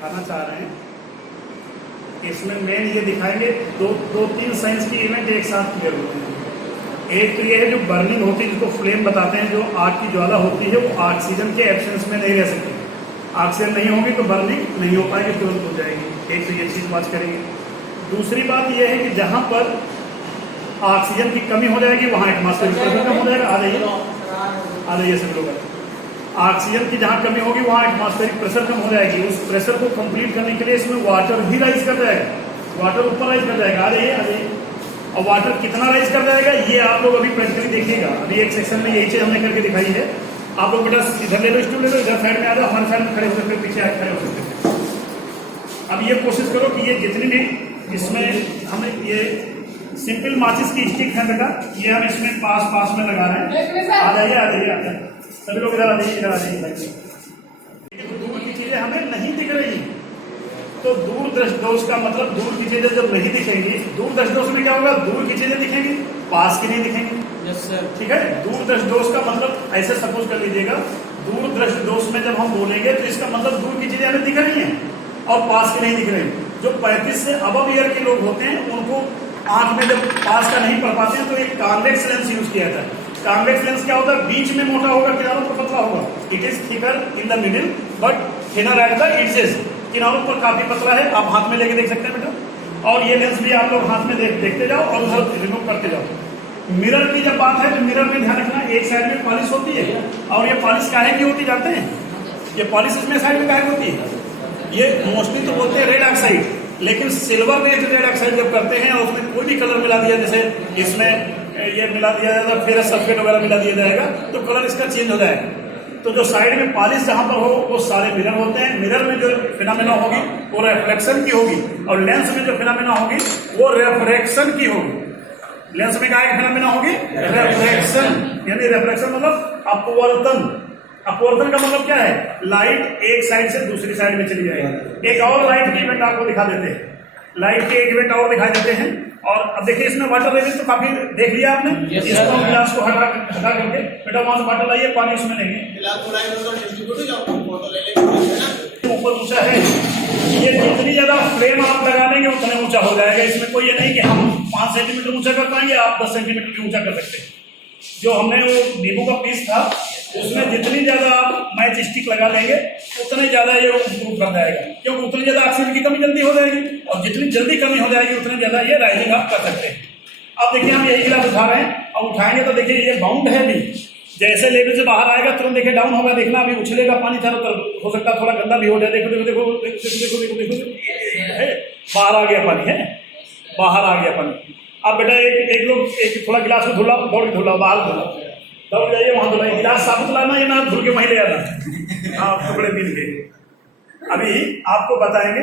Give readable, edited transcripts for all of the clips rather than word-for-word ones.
दिखाना चाह रहे हैं। इसमें मेन ये दिखाएंगे दो तीन साइंस की इवेंट एक साथ क्लियर होते हैं। एक तो ये है जो बर्निंग होती है, जिसको फ्लेम बताते हैं, जो आग की ज्वाला होती है वो ऑक्सीजन के एब्सेंस में नहीं रह सकती। ऑक्सीजन नहीं होगी तो बर्निंग नहीं हो पाएगी, तुरंत हो जाएगी। एक तो ये चीज़ बात करेंगे। दूसरी बात ये है कि जहाँ पर ऑक्सीजन की कमी हो जाएगी वहाँ एटमॉस्फेरिक प्रेशर कम हो जाएगा। आ जाइए सब लोग। ऑक्सीजन की जहाँ कमी होगी वहाँ एटमॉस्फेरिक प्रेशर कम हो जाएगी। उस प्रेशर को कंप्लीट करने के लिए इसमें वाटर भी राइज कर जाएगा, वाटर ऊपर राइज कर जाएगा। आ जाइए। और वाटर कितना राइज कर जाएगा ये आप लोग अभी प्रैक्टिकली देखिएगा। अभी एक सेक्शन में यही चीज हमने करके दिखाई है। आप लोग बेटा इधर ले लो, स्टूल ले लो, इधर साइड में आ जाओ, हमारे साइड में खड़े हो सकते, पीछे आके खड़े हो सकते। अब ये कोशिश करो कि ये जितनी भी इसमें हमें ये सिंपल माचिस की स्टिक है बेटा, ये हम इसमें पास में लगा रहे हैं। आ जाइए सभी लोग इधर आ जाइए। दूर की चीजें हमें नहीं दिख रही, तो दूर दृष्टिदोष का मतलब दूर की चीजें जब नहीं दिखेंगी, दूर दृष्टिदोष में क्या होगा, दूर की चीजें दिखेंगी, पास की नहीं दिखेंगी। यस सर, ठीक है। दूर दृष्टिदोष का मतलब ऐसे सपोज कर लीजिएगा, दूर दृष्टिदोष में जब हम बोलेंगे तो इसका मतलब दूर की चीजें हमें दिख रही हैं और पास की नहीं दिख रही। जो 35 से अबव ईयर के लोग होते हैं उनको आंख में जब पास का नहीं पढ़ पाते हैं तो एक कॉन्वेक्स लेंस यूज किया जाता है। कॉन्वेक्स लेंस क्या होता है, बीच में मोटा होगा, किनारों पर पतला होगा। It is thicker in the middle but thinner at the edges. किनारों पर काफी पतला है, आप हाथ में लेके देख सकते हैं बेटा। और ये लेंस भी आप लोग हाथ में देखते जाओ और उधर रिमूव करते जाओ। मिरर की जब बात है तो मिरर में ध्यान रखना, एक साइड में पॉलिश होती है और ये पॉलिश काहे की होती जानते हैं? ये पॉलिश इसमें साइड में काहे होती है? ये मोस्टली तो बोलते हैं रेड ऑक्साइड, लेकिन सिल्वर बेस्ड रेड ऑक्साइड जब करते हैं और उसमें कोई भी कलर मिला दिया, जैसे इसमें ये मिला दिया जाएगा, फेरस सल्फेट वगैरह मिला दिया जाएगा तो कलर इसका चेंज हो जाएगा। तो जो साइड में पॉलिश जहां पर हो वो सारे मिरर होते हैं। मिरर में जो फिनोमेना होगी वो रिफ्लेक्शन की होगी और लेंस में जो फिनोमेना होगी वो रिफ्रैक्शन की होगी। लेंस में क्या फिनोमेना होगी? रिफ्लेक्शन, यानी रिफ्लेक्शन मतलब अपवर्तन। अपवर्तन का मतलब क्या है? लाइट एक साइड से दूसरी साइड में चली जाएगी। एक और लाइट की इवेंट आपको दिखा देते हैं, लाइट के एक इवेंट और दिखाई देते हैं। और अब देखिए इसमें वाटर लेवल तो काफी देख लिया आपने। इसको गिलास को हटा करके बेटा वहां से वाटर लाइए, पानी उसमें नहीं है, ऊपर ऊंचा है। ये जितनी ज्यादा फ्लेम आप लगा लेंगे उतना ऊंचा हो जाएगा। इसमें कोई ये नहीं कि हम 5 सेंटीमीटर ऊंचा कर पाएंगे, आप 10 सेंटीमीटर भी ऊंचा कर सकते हैं। जो हमने वो नींबू का पीस था उसमें जितनी ज्यादा आप मैच स्टिक लगा लेंगे उतने ज्यादा ये इम्प्रूव कर जाएगा, क्योंकि उतनी ज्यादा ऑक्सीजन की कमी जल्दी हो जाएगी और जितनी जल्दी कमी हो जाएगी उतनी ज्यादा ये राइजिंग आप कर सकते हैं। अब देखिए हम यही गिलास उठा रहे हैं और उठाएंगे तो देखिए ये बाउंड है भी, जैसे लेवल से बाहर आएगा तुरंत देखिए डाउन होगा। देखना अभी उछलेगा पानी चारों तरफ, हो सकता है थोड़ा गंदा भी हो जाए। देखो देखो देखो देखो देखो देखो देखो बाहर आ गया पानी, है बाहर आ गया पानी। अब बेटा एक लोग एक थोड़ा गिलास में धुला, बॉडी धुला, बाहर धुला, तब जाइए वहां धुलाइए। गिलास साबुत लाना ये ना धुल के वहीं ले आना, हाँ टुकड़े मिल के। अभी आपको बताएंगे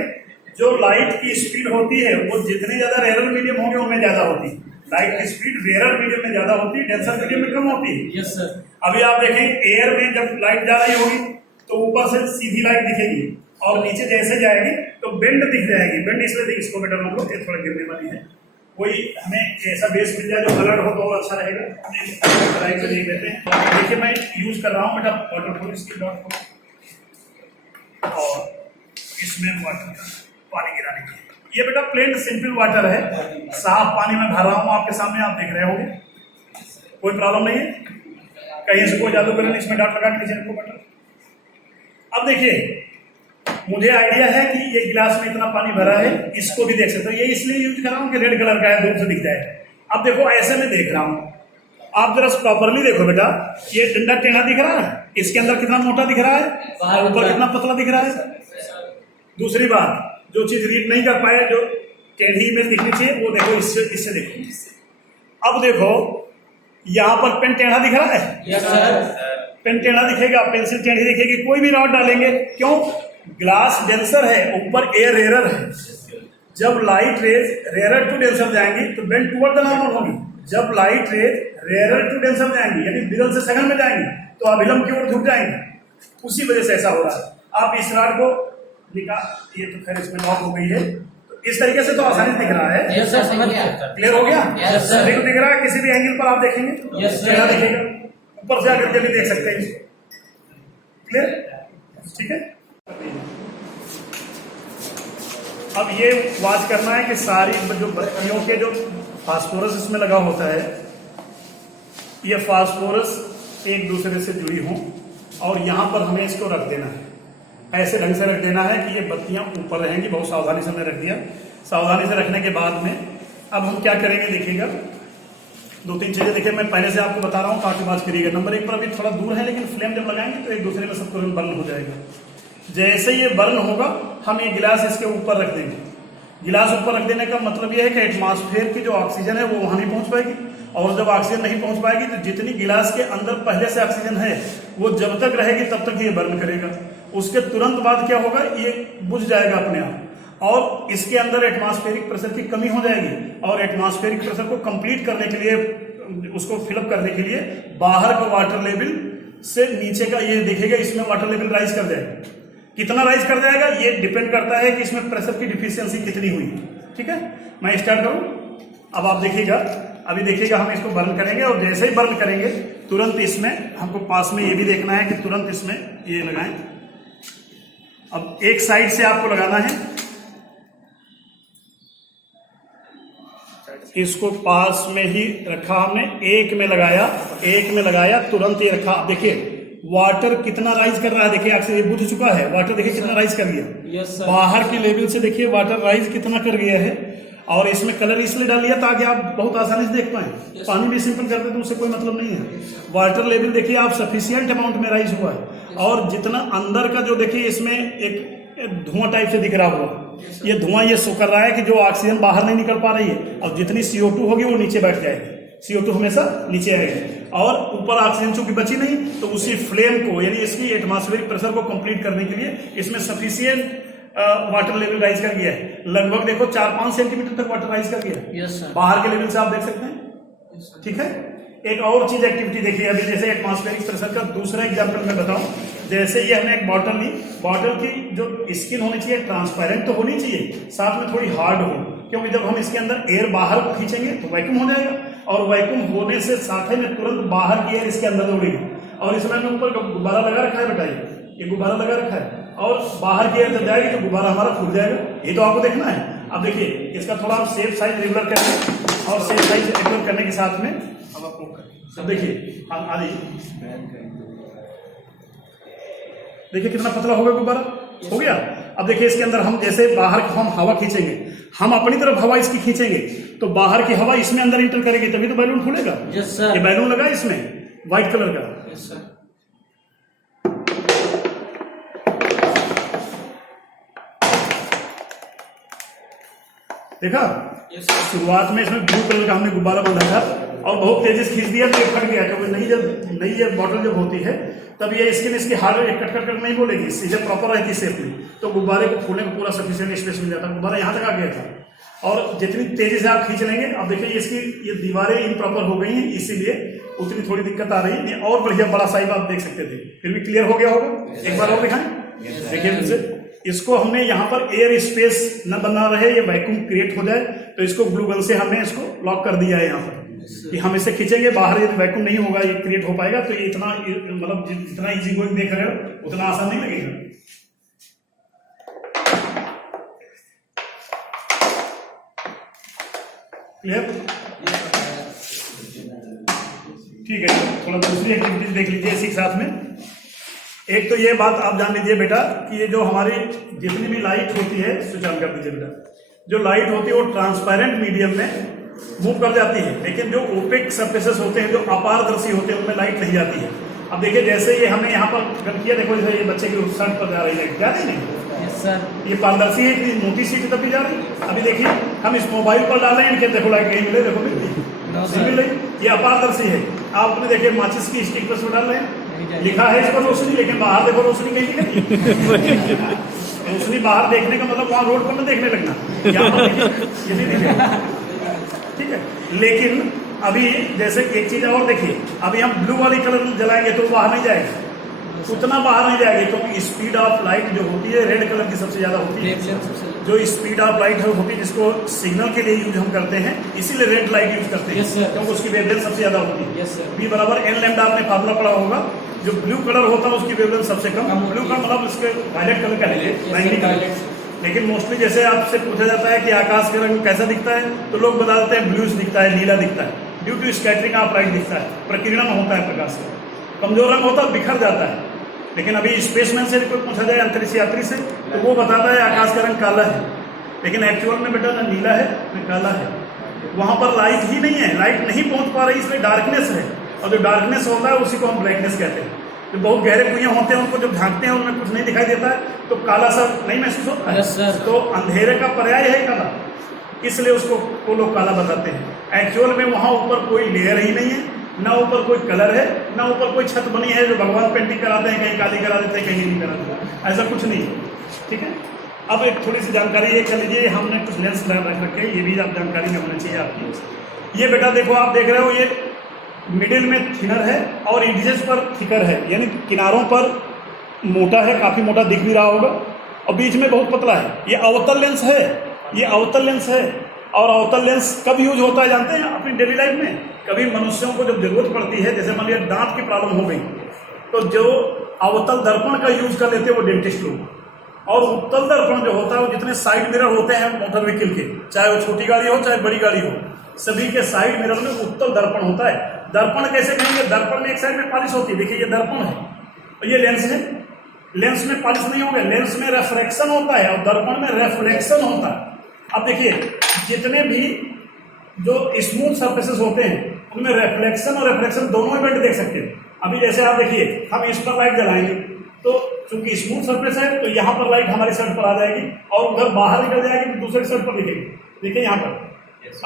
जो लाइट की स्पीड होती है वो जितनी ज्यादा रेयर मीडियम होंगे उनमें ज्यादा होती है। लाइट की स्पीड रेयर मीडियम में ज्यादा होती है, डेंसर मीडियम में कम होती है। Yes sir. अभी आप देखें एयर में जब लाइट जा रही होगी तो ऊपर से सीधी लाइट दिखेगी और नीचे जैसे जाएगी तो बेंड दिख जाएगी। बेंड इसलिए दिख, इसको बेटा हम लोग थोड़ा गिरने वाली है, कोई हमें ऐसा बेस मिल जाए जो कलर हो तो अच्छा रहेगा। देख लेते हैं। देखिए मैं यूज कर रहा हूँ बेटा वाटरप्रूफ इसकी डॉट को, और इसमें वाटर पानी गिराने के ये बेटा प्लेन सिंपल वाटर है, साफ पानी में भर रहा हूँ आपके सामने, आप देख रहे होंगे, कोई प्रॉब्लम नहीं है। कहीं से कोई जादू करें इसमें डॉट लगा के को बेटा। अब देखिए मुझे आइडिया है कि ये गिलास में इतना पानी भरा है, इसको भी देख सकते हो। ये इसलिए यूज कर रहा हूँ कि रेड कलर का है, दूर से दिख जाए। अब देखो ऐसे में देख रहा हूँ, आप जरा प्रॉपरली देखो बेटा, ये डंडा टेढ़ा दिख रहा है, इसके अंदर कितना मोटा दिख रहा है, ऊपर कितना पतला दिख रहा है। दूसरी बात, जो चीज रीड नहीं कर पाए, जो टेढ़ी में दिखनी चाहिए वो देखो, इससे देखो। अब देखो यहाँ पर पेन टेढ़ा दिख रहा है, पेन टेढ़ा दिखेगा, पेंसिल टेढ़ी दिखेगी, कोई भी रॉड डालेंगे। क्यों? ग्लास डेंसर है, ऊपर एयर रेयर है। जब light rays rare to denser जाएंगी तो बेंड टुवर्ड द नॉर्मल होगी। जब light rays rare to denser जाएंगी यानी मिडल से सेकंड में जाएंगी तो अभिलंब की ओर झुक जाएंगे। उसी वजह से ऐसा हो रहा है। आप इस रॉड को निकाल, ये तो खैर इसमें लॉक हो गई है, तो इस तरीके से तो आसानी दिख रहा है। यस सर, समझ गया। क्लियर हो गया? Yes sir. दिख रहा है, किसी भी एंगल पर आप देखेंगे यस सर दिखेगा, ऊपर से आकर के भी देख सकते हैं। क्लियर? ठीक है। अब ये वाच करना है कि सारी जो बत्तियों के जो फास्फोरस इसमें लगा होता है, ये फास्फोरस एक दूसरे से जुड़ी हों और यहां पर हमें इसको रख देना है, ऐसे ढंग से रख देना है कि ये बत्तियां ऊपर रहेंगी। बहुत सावधानी से हमने रख दिया। सावधानी से रखने के बाद में अब हम क्या करेंगे, देखिएगा 2-3 चीजें। देखिए मैं पहले से आपको बता रहा हूँ ताकि बात करिएगा। नंबर 1 पर अभी थोड़ा दूर है, लेकिन फ्लेम जब लगाएंगे तो एक दूसरे में सब तुरंत बर्न हो जाएगा। जैसे ये बर्न होगा हम ये गिलास इसके ऊपर रख देंगे। गिलास ऊपर रख देने का मतलब यह है कि एटमॉस्फेयर की जो ऑक्सीजन है वो वहां नहीं पहुंच पाएगी, और जब ऑक्सीजन नहीं पहुंच पाएगी तो जितनी गिलास के अंदर पहले से ऑक्सीजन है वो जब तक रहेगी तब तक ये बर्न करेगा। उसके तुरंत बाद क्या होगा, ये बुझ जाएगा अपने आप, और इसके अंदर एटमॉस्फेरिक प्रेशर की कमी हो जाएगी। और एटमॉस्फेरिक प्रेशर को कंप्लीट करने के लिए, उसको फिलअप करने के लिए बाहर का वाटर लेवल से नीचे का ये देखिएगा, इसमें वाटर लेवल राइज कर जाएगा। कितना राइज कर जाएगा ये डिपेंड करता है कि इसमें प्रेशर की डिफिशियंसी कितनी हुई। ठीक है, मैं स्टार्ट करूं। अब आप देखिएगा, अभी देखिएगा हम इसको बर्न करेंगे, और जैसे ही बर्न करेंगे तुरंत इसमें हमको पास में ये भी देखना है कि तुरंत इसमें ये लगाएं। अब एक साइड से आपको लगाना है, इसको पास में ही रखा हमने, एक में लगाया तुरंत ये रखा। अब देखिए वाटर कितना राइज कर रहा है, देखिए आपसे ये बुझ चुका है वाटर, देखिए कितना राइज कर गया। बाहर के लेवल से देखिए वाटर राइज कितना कर गया है। और इसमें कलर इसलिए डाल लिया ताकि आप बहुत आसानी से देख पाए। पानी भी सिंपल करते तो उससे कोई मतलब नहीं है। वाटर लेवल देखिए आप सफिशियंट अमाउंट में राइज हुआ है। और जितना अंदर का जो देखिए इसमें एक धुआं टाइप से दिख रहा हुआ, ये धुआं ये शो कर रहा है कि जो ऑक्सीजन बाहर नहीं निकल पा रही है, और जितनी CO2 होगी वो नीचे बैठ जाएगी। CO2 हमेशा नीचे आएगी, और ऊपर ऑक्सीजन चूंकि बची नहीं तो उसी फ्लेम को, यानी इसकी एटमॉस्फेरिक प्रेशर को कंप्लीट करने के लिए इसमें सफिशियंट वाटर लेवल राइज कर गया है। लगभग देखो 4-5 सेंटीमीटर तक वाटर राइज कर गया। बाहर के लेवल से आप देख सकते हैं। ठीक है, एक और चीज एक्टिविटी देखिए अभी, जैसे एटमॉस्फेरिक प्रेशर का दूसरा एग्जांपल मैं बताऊं। जैसे ये हमने एक बॉटल ली, बॉटल की जो स्किन होनी चाहिए ट्रांसपेरेंट तो होनी चाहिए, साथ में थोड़ी हार्ड हो, क्योंकि जब हम इसके अंदर एयर बाहर खींचेंगे तो वैक्यूम हो जाएगा, और वैक्यूम होने से साथ ही में तुरंत बाहर की एयर इसके अंदर दौड़ेगी। और इसमें हमने ऊपर गुब्बारा लगा रखा है, बताइए ये गुब्बारा लगा रखा है, और बाहर की एयर जब जाएगी तो गुब्बारा हमारा फूल जाएगा। ये तो आपको देखना है। अब देखिए इसका थोड़ा हम सेफ साइज रेगुलर करेंगे, और सेफ साइज रेगुलर करने के साथ में अब आप सब देखिए आदि देखिए कितना पतला हो गया गुब्बारा, हो गया। अब देखिए इसके अंदर हम जैसे बाहर हम हवा खींचेंगे, हम अपनी तरफ हवा इसकी खींचेंगे तो बाहर की हवा इसमें अंदर इंटर करेगी, तभी तो बैलून फूलेगा। ये बैलून लगा इसमें व्हाइट कलर का। देखा, शुरुआत में इसमें ब्लू कलर का हमने गुब्बारा बांधा था, और बहुत तेजी से खींच दिया तो ये फट गया। क्योंकि नई ये बॉटल जब होती है तब ये स्किन इसकी हार्ड कट नहीं बोलेगी, सीधे प्रॉपर रहती सेफली, तो गुब्बारे को फूलने को पूरा सफिशिएंट स्पेस मिल जाता। गुब्बारा यहाँ तक आ गया था, और जितनी तेजी से आप खींच लेंगे, अब देखिए इसकी ये दीवारें इम्प्रॉपर हो गई हैं, इसीलिए उतनी थोड़ी दिक्कत आ रही है। और बढ़िया बड़ा साइज आप देख सकते थे, फिर भी क्लियर हो गया होगा। एक बार और दिखाएं, देखिए मुझसे इसको हमने यहाँ पर एयर स्पेस न बना रहे, ये वैक्यूम क्रिएट हो जाए, तो इसको ग्लू गन से हमने इसको लॉक कर दिया है यहाँ पर कि हम इसे खींचेंगे, बाहर यदि वैक्यूम नहीं होगा, ये क्रिएट हो पाएगा, तो ये इतना मतलब जितना इजी गोइंग देख रहे हो उतना आसान नहीं लगेगा। क्लियर? ठीक है, थोड़ा दूसरी एक्टिविटीज देख लीजिए इसी के साथ में। एक तो ये बात आप जान लीजिए बेटा कि ये जो हमारी जितनी भी लाइट होती है, स्विच ऑन कर दीजिए बेटा, जो लाइट होती है वो ट्रांसपेरेंट मीडियम में मूव कर जाती है, लेकिन जो ओपेक सरफेसेस होते हैं, जो अपारदर्शी होते हैं, उनमें लाइट नहीं जाती है। अब देखिए जैसे ये हमने यहाँ पर गन किया, देखो जैसे ये बच्चे की शर्ट पर जा रही है, जा रही नहीं सर, ये पारदर्शी है, इतनी मोटी सीट तब भी जा रही। अभी देखिए हम इस मोबाइल पर डाल रहे हैं कि देखो लाइट नहीं मिले, देखो मिल रही, ये अपारदर्शी है। आप अपने देखिए माचिस की स्टिक पर डाल रहे हैं, लिखा है इस पर रोशनी, लेकिन बाहर देखो रोशनी नहीं दिखेगी। रोशनी बाहर देखने का मतलब वहां रोड पर न देखने लगना, यहाँ पर ये दिखेगा। ठीक है, लेकिन अभी जैसे एक चीज और देखिए, अभी हम ब्लू वाली कलर जलाएंगे तो बाहर नहीं जाएगा, उतना बाहर नहीं जाएगी, क्योंकि स्पीड ऑफ लाइट जो होती है रेड कलर की सबसे ज्यादा होती है। जो स्पीड ऑफ लाइट होती है जिसको सिग्नल के लिए यूज हम करते हैं, इसीलिए रेड लाइट यूज करते हैं, क्योंकि उसकी वेवलेंथ सबसे ज्यादा होती है। बी बराबर एन लैम्डा आपने फार्मूला पढ़ा होगा। जो ब्लू कलर होता है उसकी वेवलेंथ सबसे कम, ब्लू का मतलब उसके वायलेट कलर का है, लेकिन मोस्टली जैसे आपसे पूछा जाता है कि आकाश का रंग कैसा दिखता है, तो लोग बता देते हैं ब्लूज दिखता है, नीला दिखता है, due to scattering of light दिखता है, प्रकीर्णन होता है प्रकाश का। कमजोर रंग होता है, बिखर जाता है। लेकिन अभी स्पेसमैन से कोई पूछा जाए, अंतरिक्ष यात्री से, तो वो बताता है आकाश का रंग काला है, लेकिन एक्चुअल में बेटा न नीला है न काला है। वहां पर लाइट ही नहीं है, लाइट नहीं पहुंच पा रही, इसमें डार्कनेस है, और जो डार्कनेस होता है उसी को हम ब्लैकनेस कहते हैं। जो बहुत गहरे कुएं होते हैं उनको जब झांकते हैं उनमें कुछ नहीं दिखाई देता है, तो काला सा नहीं महसूस होता है। तो अंधेरे का पर्याय है काला, इसलिए उसको वो लोग काला बताते हैं। एक्चुअल में वहां ऊपर कोई लेयर ही नहीं है, ना ऊपर कोई कलर है, ना ऊपर कोई छत बनी है जो भगवान पेंटिंग कराते हैं, कहीं काली करा देते हैं, कहीं नहीं कराते, ऐसा कुछ नहीं है। ठीक है, अब एक थोड़ी सी जानकारी ये कर लीजिए, हमने कुछ लेंस रख रखे, ये भी आप जानकारी में होना चाहिए आपकी। ये बेटा देखो, आप देख रहे हो, ये मिडिल में थिनर है और एजेस पर थिकर है, यानी किनारों पर मोटा है, काफी मोटा दिख भी रहा होगा, और बीच में बहुत पतला है। ये अवतल लेंस है, ये अवतल लेंस है। और अवतल लेंस कब यूज होता है जानते हैं अपनी डेली लाइफ में? कभी मनुष्यों को जब जरूरत पड़ती है, जैसे मान लिया दांत की प्रॉब्लम हो गई, तो जो अवतल दर्पण का यूज कर लेते हैं वो डेंटिस्ट लोग। और उत्तल दर्पण जो होता है वो जितने साइड मिरर होते हैं मोटर व्हीकल के, चाहे वो छोटी गाड़ी हो चाहे बड़ी गाड़ी हो, सभी के साइड मिरर में उत्तल दर्पण होता है। दर्पण कैसे कहेंगे? दर्पण में एक साइड में पॉलिश होती है, देखिए ये दर्पण है और ये लेंस है। लेंस में पॉलिश नहीं होगा, लेंस में रेफ्लेक्शन होता है और दर्पण में रेफ्लेक्शन होता है। अब देखिए, जितने भी जो स्मूथ सरफेसेस होते हैं उनमें रेफ्लेक्शन और रिफ्लेक्शन दोनों इवेंट देख सकते हैं। अभी जैसे आप देखिए, हम इस पर लाइट जलाएंगे तो चूंकि स्मूथ सरफेस है तो यहाँ पर लाइट हमारी शर्ट पर आ जाएगी और उधर बाहर निकल जाएगी तो दूसरे शर्ट पर दिखेगी। देखिए यहाँ पर,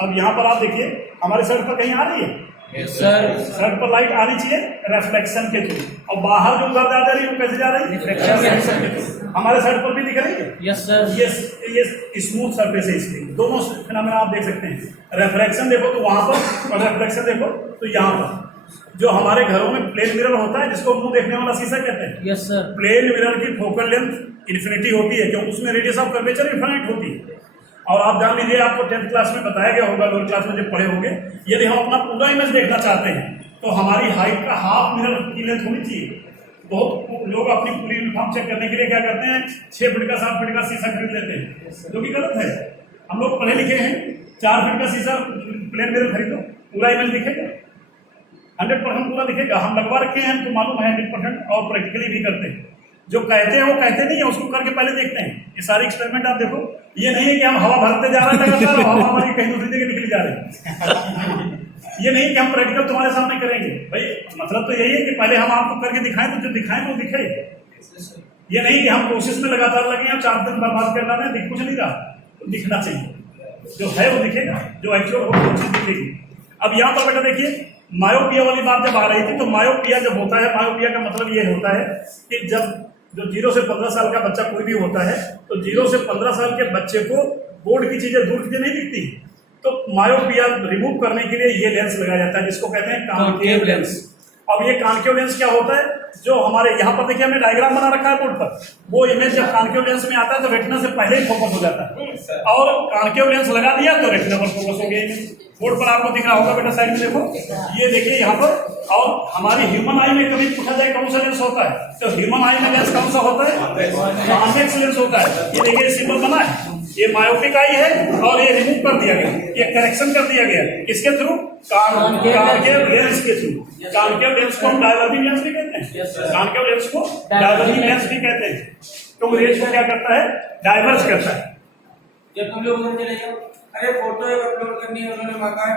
अब यहाँ पर आप देखिए हमारी शर्ट पर कहीं आ रही है, शर्ट पर लाइट आनी चाहिए रेफ्लेक्शन के थ्रू, और बाहर जो उधर जा रही है वो कैसे जा रही है? रिफ्लेक्शन के थ्रू। हमारे शर्ट पर भी दिख रही है। Yes sir. ये स्मूथ सरफेस है, इसलिए दोनों फिनोमेना आप देख सकते हैं। रेफ्लेक्शन देखो तो वहां पर, और रेफ्लेक्शन देखो तो यहाँ पर। जो हमारे घरों में प्लेन मिरर होता है जिसको मुंह देखने वाला शीशा कहते हैं, यस सर। प्लेन मिरर की फोकल लेंथ इन्फिनिटी होती है, क्योंकि उसमें रेडियस ऑफ कर्वेचर इन्फिनिट होती है। और आप जान लीजिए, आपको 10th क्लास में बताया गया होगा, लोअर क्लास में जब पढ़े होंगे, यदि हम अपना पूरा इमेज देखना चाहते हैं तो हमारी हाइट का हाफ मिरर की लेंथ होनी चाहिए। बहुत लोग अपनी पूरी यूनिफॉर्म चेक करने के लिए क्या करते हैं, 6 फीट का 7 फीट का शीशा खरीद लेते हैं, जो कि गलत है। हम लोग पढ़े लिखे हैं, 4 फीट का शीशा प्लेन मिरर खरीदो, पूरा इमेज दिखेगा, 100% पूरा दिखेगा। हम लगवा रखे हैं, हमको मालूम है 100%, और प्रैक्टिकली भी करते हैं। जो कहते हैं वो कहते नहीं है, उसको करके पहले देखते हैं। ये सारे एक्सपेरिमेंट आप देखो, ये नहीं है कि हम हवा भरते जा रहे हैं और हवा हमारी कहीं दूसरी जगह निकल जा रही है। ये नहीं कि हम प्रैक्टिकल तुम्हारे सामने करेंगे भाई, मतलब तो यही है कि पहले हम आपको करके दिखाएं, तो जो दिखाएं वो दिखे। ये नहीं कि हम कोशिश में लगातार लगे हैं, 4 दिन बर्बाद करना है, दिख कुछ नहीं रहा, तो दिखना चाहिए, जो है वो दिखेगा, जो एक्चुअल हो वो चीज दिखेगी। अब यहाँ पर बेटा देखिए, मायोपिया वाली बात जब आ रही थी, तो मायोपिया जब होता है, मायोपिया का मतलब ये होता है कि जब जो 0 से 15 साल का बच्चा कोई भी होता है, तो 0 से 15 साल के बच्चे को बोर्ड की चीजें दूर की नहीं दिखती, तो मायोपिया रिमूव करने के लिए ये लेंस लगाया जाता है, जिसको कहते हैं कॉन्केव लेंस। अब ये कॉन्केव लेंस क्या होता है, जो हमारे यहाँ पर देखिए हमने डायग्राम बना रखा है बोर्ड पर, वो इमेज जब कॉन्केव लेंस में आता है तो रेटिना से पहले ही फोकस हो जाता है, और कॉन्केव लेंस लगा दिया तो रेटिना पर फोकस हो गया इमेज। बोर्ड पर आपको दिख रहा होगा बेटा, साइड में देखो, ये देखिए यहाँ पर। और हमारी ह्यूमन आई में कभी पूछा जाए कौन सा लेंस होता है, तो ह्यूमन आई में लेंस कौन सा होता है? कॉन्वेक्स लेंस होता है। ये देखिए सिंबल बना है, ये मायोपिक आई है और ये रिमूव कर दिया गया, ये करेक्शन कर दिया गया, किसके थ्रू? कॉन्केव लेंस के थ्रू। कॉन्केव लेंस को हम डायवर्जिंग लेंस भी कहते हैं, कॉन्केव लेंस को डायवर्जिंग लेंस भी कहते हैं, तो रेज को क्या करता है? डाइवर्स करता है। जब तुम लोग उधर चले जाओ, अरे फोटो अपलोड करनी है, उन्होंने मकान